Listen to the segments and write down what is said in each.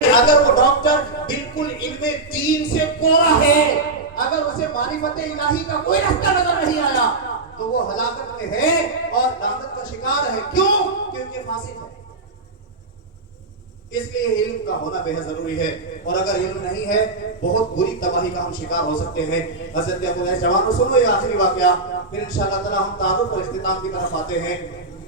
अगर वो डॉक्टर बिल्कुल इल्मे दीन से कोरा है, अगर उसे मारिफत इलाही का कोई रास्ता नजर नहीं आया, तो वो हलाकत में है और लानत का शिकार है। क्यों? क्योंकि फासिक है। इसलिए इल्म का होना बेहद जरूरी है, और अगर इल्म नहीं है बहुत बुरी तबाही का हम शिकार हो सकते हैं। हजरत अबू लहब, जवानों सुनो ये आखिरी वाकया, फिर इंशाअल्लाह ताला हम तारुफ और इख्तिताम की तरफ आते हैं।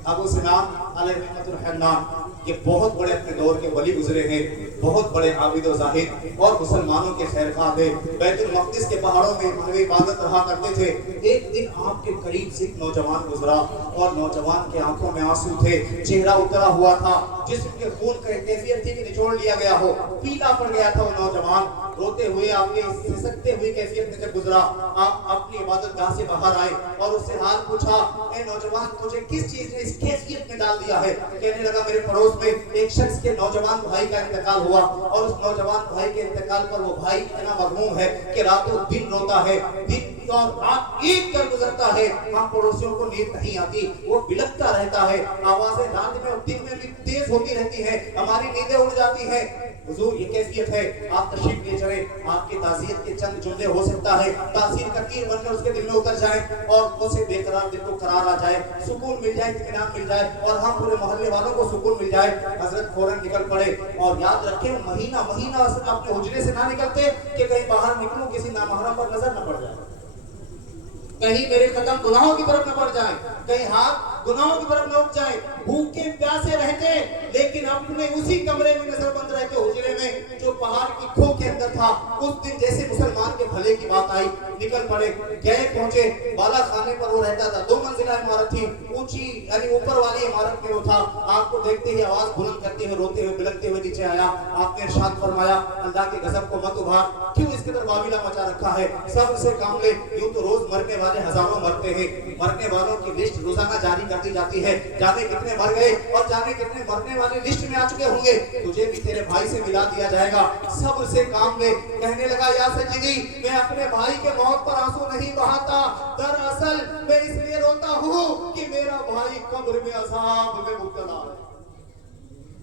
अबू सिनान अलैहि रहमतुल हन्नान, ये बहुत बड़े अपने दौर के वली गुजरे हैं, बहुत बड़े आबिद व जाहिद और मुसलमानों के खैरख्वाह थे। बैतुल मक़दिस के पहाड़ों में इन्होंने इबादत रहा करते थे। एक दिन आपके करीब से एक नौजवान गुजरा और नौजवान के आंखों में आंसू थे, चेहरा उतरा हुआ था, जिस्म के खून का कैफियत थी कि निचोड़ लिया गया हो, पीला पड़ गया था। वो नौजवान रोते हुए आपके सिसकते हुए कैफियत में जब गुजरा, आप अपनी इबादत गाह से बाहर आए और उससे हाल पूछा, ए नौजवान तुझे किस चीज ने इस कैफियत में डाल दिया है? कहने लगा, मेरे पड़ोस में एक शख्स के नौजवान भाई का इंतकाल हुआ, और उस नौजवान भाई के इंतकाल पर वो भाई इतना मगमूम है कि रातों दिन रोता है, दिन और रात एक कर गुजरता है। हम पड़ोसियों को नींद नहीं आती, वो बिलखता रहता है, आवाजें रात में और दिन में भी तेज होती रहती है, हमारी नींदें उड़ जाती हैं। हुजूर ये कैफियत है, आप तशरीफ ले चले, आपकी ताज़ियत के चंद जुमले हो सकता है तासीर का तीर बनकर उसके दिल में उतर जाए और उसे बेकरार दिल को करार आ जाए, सुकून मिल जाए, इत्मीनान मिल जाए, और हम पूरे मोहल्ले वालों को सुकून मिल जाए। हजरत फौरन निकल पड़े, और याद रखें महीना महीना अपने हुजरे से ना निकलते कि कहीं बाहर निकलूं किसी नामहरम पर नजर न पड़ जाए, कहीं मेरे कदम गुनाहों की तरफ न पड़ जाए, कहीं हाथ गुनाहों की तरफ न उठ जाए। भूखे प्यासे रहते लेकिन अपने उसी कमरे में नजरबंद रहते, हुजरे में जो पहाड़ की खो के अंदर था। उस दिन जैसे मुसलमान के भले की बात आई, निकल पड़े, गए पहुंचे बाला खाने पर। वो रहता था, 2 मंजिला इमारत थी, ऊंची यानी ऊपर वाली इमारत में वो था। आपको देखते ही आवाज बुलंद करते हुए रोते हुए बिलखते हुए नीचे आया। आपने इरशाद फरमाया, अल्लाह के गजब को मत उभार, क्यों इसके अंदर बाबिला मचा रखा है, सब से काम ले। यूं तो रोज मरने वाले हजारों मरते हैं, मरने वालों की लिस्ट रोजाना जारी कर दी जाती है, जाने कितने मर गए और जाने कितने मरने वाले लिस्ट में आ चुके होंगे, तुझे भी तेरे भाई से मिला दिया जाएगा, सब से काम ले। कहने लगा, या सय्यदी मैं अपने भाई के मौत पर आंसू नहीं बहाता, दरअसल मैं इसलिए रोता हूँ कि मेरा भाई कब्र में अजाब में मुब्तला है,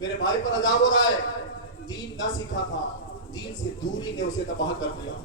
मेरे भाई पर अजाब हो रहा है। दीन ना सीखा था, दीन से दूरी ने उसे तबाह कर दिया।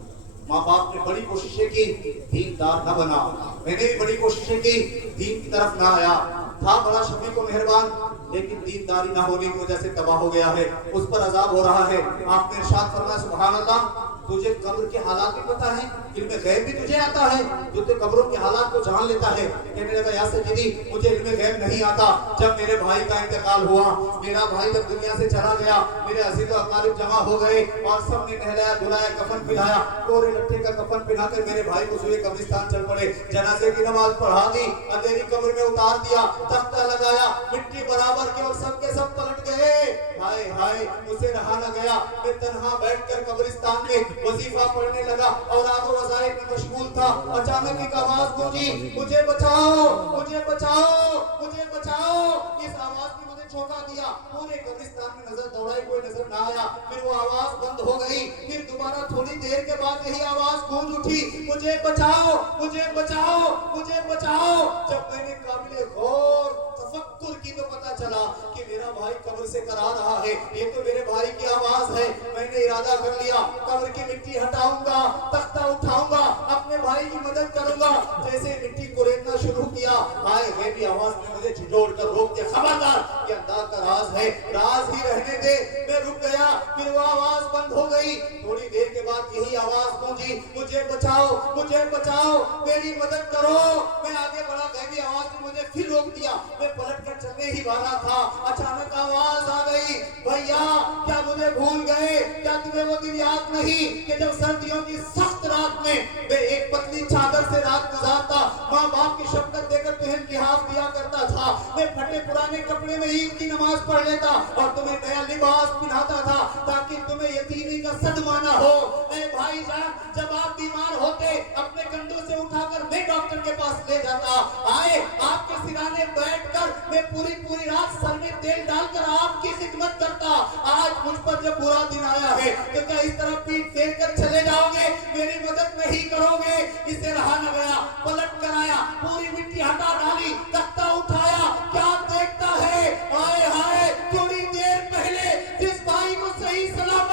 माँ बाप ने बड़ी कोशिशें की, दीनदार न बना, मैंने भी बड़ी कोशिशें की, दीन की तरफ ना आया, था बड़ा शफीक और मेहरबान, लेकिन दीनदारी ना होने की वजह से तबाह हो गया है, उस पर अजाब हो रहा है। आपने इरशाद फरमाया, सुभान अल्लाह, तुझे कब्र के हालात भी पता है, इल्मे गैब भी तुझे आता है, जो तू कब्रों के हालात को जान लेता है। कहने लगा, या सय्यदी मुझे इल्मे गैब नहीं आता। जब मेरे भाई का इंतकाल हुआ, मेरा भाई जब दुनिया से चला गया, मेरे अजीज और अकारिब जमा हो गए और सबने नहलाया धुलाया, कफन पिलाया, कोरे लट्ठे का कफन पिलाकर मेरे भाई को सुए कब्रिस्तान चल पड़े, जनाजे की नमाज पढ़ा दी, अंधेरी कब्र में उतार दिया, तख्ता लगाया, मिट्टी बराबर के, और सब के सब पलट गए। हाय हाय, मुझसे रहा न गया, मैं तन्हा बैठकर कब्रिस्तान में वजीफा पढ़ने लगा और आगो वज़ाइफ में मशगूल था। अचानक एक आवाज गूंजी, मुझे बचाओ, मुझे बचाओ, मुझे बचाओ। इस आवाज ने मुझे चौंका दिया, पूरे कब्रिस्तान में नजर दौड़ाई, कोई नजर ना आया। फिर वो आवाज बंद हो गई, फिर दोबारा थोड़ी देर के बाद यही आवाज गूंज उठी, मुझे बचाओ, मुझे बचाओ, मुझे बचाओ। जब मैंने काबिल गौर तफक्कुर की तो पता चला कि मेरा भाई कब्र से करा रहा है, ये तो मेरे भाई की आवाज है। मैंने इरादा कर लिया, कब्र की मिट्टी हटाऊंगा, तख्ता उठाऊंगा, अपने भाई की मदद करूंगा। जैसे मिट्टी कुरेदना शुरू किया, हाय गैबी आवाज ने मुझे झिझोड़ कर रोक दिया, खबरदार, ये अल्लाह का राज है, राज ही रहने दे। मैं रुक गया, फिर वो आवाज बंद हो गई। थोड़ी देर के बाद यही आवाज गूंजी, मुझे बचाओ, मुझे बचाओ, मेरी मदद करो। मैं आगे बढ़ा, गैबी आवाज ने मुझे फिर रोक दिया। मैं पलट कर चलने ही वाला था, अचानक आवाज आ गई, भैया क्या मुझे भूल गए? क्या तुम्हें वो दिन याद नहीं कि जब सर्दियों की सख्त रात में मैं एक पतली चादर से रात गुजारता, माँ बाप की शफकत देकर तुम्हें लिहाज दिया करता था, मैं फटे पुराने कपड़े में ईद की नमाज पढ़ लेता और तुम्हें नया लिबास पहनाता था ताकि तुम्हें यतीमी का सदमा ना हो। ऐ भाईजान, जब आप बीमार होते अपने कंधों से उठाकर मैं डॉक्टर के पास ले जाता, आए आपके सिराने बैठकर मैं पूरी पूरी रात सर में तेल डालकर आपकी खिदमत करता। आज मुझ पर जब बुरा दिन आया है तो क्या इस तरह पीठ फेर कर चले जाओगे, मेरी मदद नहीं करोगे? इसे रहा न गया, पलट कर आया, पूरी मिट्टी हटा डाली, तख्ता उठाया, क्या देखता है, हाय हाय, थोड़ी देर पहले जिस भाई को सही सलामत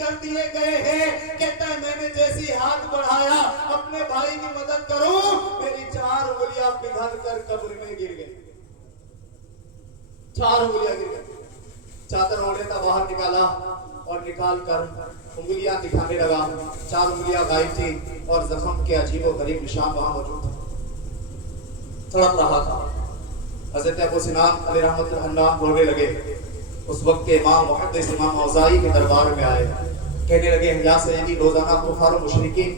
کر دیے گئے ہیں. کہتا ہے میں نے جیسی ہاتھ بڑھایا اپنے بھائی کی مدد کروں, میری 4 انگلیاں پگھل کر قبر میں گر گئی. 4 انگلیاں گر گئی. چادر اوڑھ لیتا باہر نکالا اور نکال کر انگلیاں دکھانے لگا. 4 انگلیاں غائب تھی اور زخم کے عجیب و غریب نشان وہاں موجود تھے. تڑپ رہا تھا. حضرت ابو سنان علیہ رحمۃ اللہ رونے لگے. اس وقت کے امام محدث امام اوزاعی کے دربار میں آئے. کہنے لگے یا سیدی روزانہ کفار و مشرکین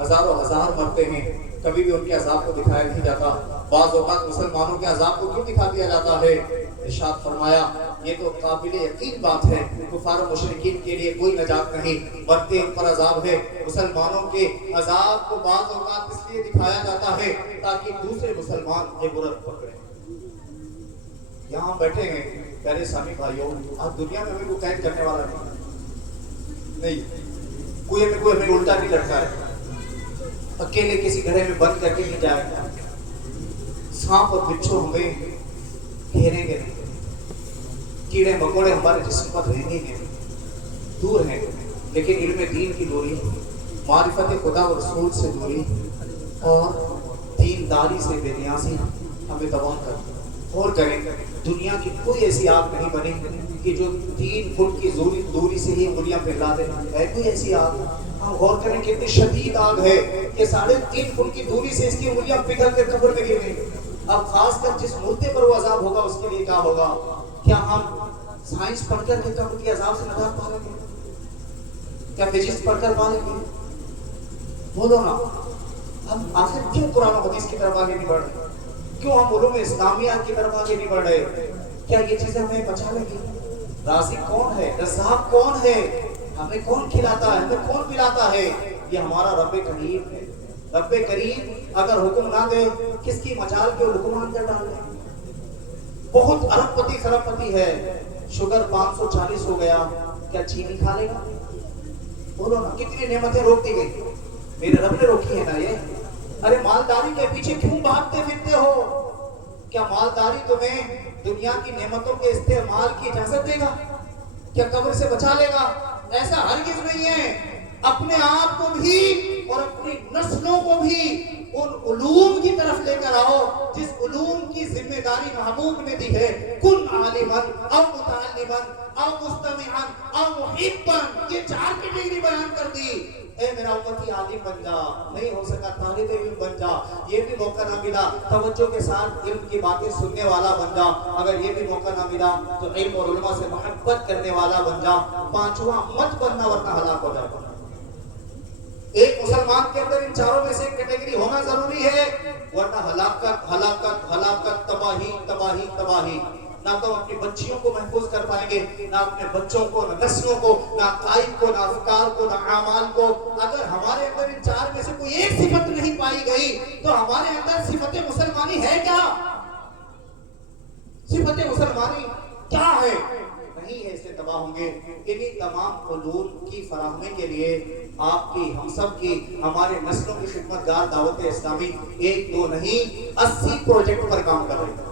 ہزاروں ہزار مرتے ہیں, کبھی بھی ان کے عذاب کو دکھایا نہیں جاتا, بعض اوقات مسلمانوں کے عذاب کو کیوں دکھا دیا جاتا ہے؟ ارشاد فرمایا یہ تو قابل یقین بات ہے, کفار و مشرکین کے لیے کوئی نجات نہیں, مرتے ان پر عذاب ہے. مسلمانوں کے عذاب کو بعض اوقات اس لیے دکھایا جاتا ہے تاکہ دوسرے مسلمان عبرت پکڑیں. یہاں بیٹھے ہیں پیارے اسلامی بھائیوں, آج دنیا میں ہمیں کوئی قید کرنے والا نہیں, کوئی ہمیں الٹا نہیں لٹکا ہے, اکیلے کسی گھڑے میں بند کر کے نہیں جائے گا. سانپ اور بچھو ہمیں گھیریں گے نہیں, کیڑے مکوڑے ہمارے جسم پر رہیں گے, دور ہیں, لیکن علم دین کی دوری, معرفت خدا و رسول سے دوری اور دینداری سے بے نیازی ہمیں تباہ کر. اور کریں دنیا کی کوئی ایسی آگ نہیں بنی کہ جو 3 فٹ کی دوری سے ہی انگلیاں پھیلا دے. ہے کوئی ایسی آگ؟ ہم غور کریں کتنی شدید آگ ہے کہ 3.5 فٹ کی دوری سے اس کی انگلیاں پگھل کر قبر میں گر گئی. اب خاص کر جس مردے پر وہ عذاب ہوگا اس کے لیے کیا ہوگا؟ کیا ہم سائنس پڑھ کر کے قبر کے عذاب سے نجات پا لیں گے؟ کیا فزکس پڑھ کر پا لیں گے؟ بولو نا. ہم آخر کیوں قرآن و حدیث کی طرف آگے نہیں بڑھ رہے؟ کیوں ہم علوم اسلامیہ کی طرف آگے نہیں بڑھ رہے؟ کیا یہ چیزیں ہمیں بچا لیں گی؟ رازق کون ہے؟ رزاق کون ہے؟ ہمیں کون کھلاتا ہے؟ ہمیں کون پلاتا ہے؟ یہ ہمارا رب کریم ہے. رب کریم اگر حکم نہ دے کس کی مجال پہ حکمان کر ڈال دے؟ بہت ارب پتی خرب پتی ہے, شوگر 540 ہو گیا, کیا چینی کھا لے گا؟ بولو نا. کتنی نعمتیں روک دی گئی, میرے رب نے روکی ہے نا یہ. ارے مالداری کے پیچھے کیوں بھاگتے پھرتے ہو؟ کیا مالداری تمہیں دنیا کی نعمتوں کے استعمال کی اجازت دے گا؟ کیا قبر سے بچا لے گا؟ ایسا ہرگز نہیں ہے. اپنے آپ کو بھی اور اپنی نسلوں کو بھی ان علوم کی طرف لے کر آؤ جس علوم کی ذمہ داری محبوب نے دی ہے. کن عالمن او متعلمن او مستمعن او محبن, یہ 4 کیٹیگری بیان کر دی. اے میرا امتی عالم بن جا, نہیں ہو سکا طالب علم بن جا, یہ بھی موقع نہ ملا توجہ کے ساتھ علم کی باتیں سننے والا بن جا, اگر یہ بھی موقع نہ ملا تو علم اور علماء سے محبت کرنے والا بن جا. 5واں مت بننا ورنہ ہلاک ہو جائے گا. ایک مسلمان کے اندر ان 4 میں سے ایک کیٹیگری ہونا ضروری ہے, ورنہ ہلاکت ہلاکت ہلاکت, تباہی تباہی تباہی. نہ تو اپنی بچیوں کو محفوظ کر پائیں گے, نہ اپنے بچوں کو, نہ نسلوں کو, نہ عقائد کو, نہ افکار کو, نہ اعمال کو. اگر ہمارے اندر ان 4 میں سے کوئی ایک صفت نہیں پائی گئی تو ہمارے اندر صفت مسلمانی ہے کیا؟ صفت مسلمانی کیا ہے؟ نہیں ہے, اس سے تباہ ہوں گے. انہی تمام علوم کی فراہمی کے لیے آپ کی, ہم سب کی, ہمارے نسلوں کی خدمتگار دعوت اسلامی 1 2 نہیں 80 پروجیکٹ پر کام کر رہی ہے.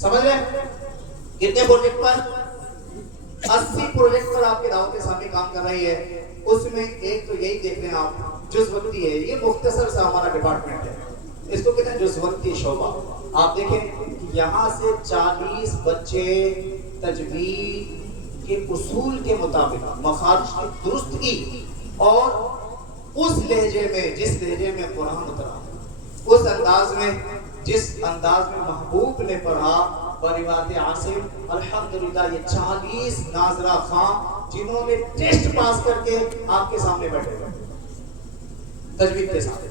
سمجھ رہے کتنے پروجیکٹ پر؟ 80 پروجیکٹ پر آپ کی دعوت اسلامی کام کر رہی ہے. اس میں ایک تو یہی دیکھ لیں آپ, جزوقتی ہے. یہ مختصر سا ہمارا ڈپارٹمنٹ ہے, اس کو کہتے ہیں جزوقتی شعبہ. آپ دیکھیں یہاں سے 40 بچے تجوید کے اصول کے مطابق مخارج کی درستگی اور اس لہجے میں, جس لہجے میں قرآن اترا, اس انداز میں جس انداز میں محبوب نے پڑھا, بروایت عاصم الحمدللہ یہ 40 ناظرہ خان جنہوں نے ٹیسٹ پاس کر کے آپ کے سامنے بیٹھے تجوید کے ساتھ.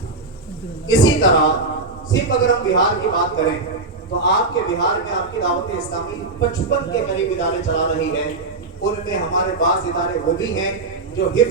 اسی طرح صرف اگر ہم بہار کی بات کریں تو آپ کے بہار میں آپ کی دعوت اسلامی 55 کے قریب ادارے چلا رہی ہے. ان میں ہمارے بعض ادارے وہ بھی ہیں جو حفظ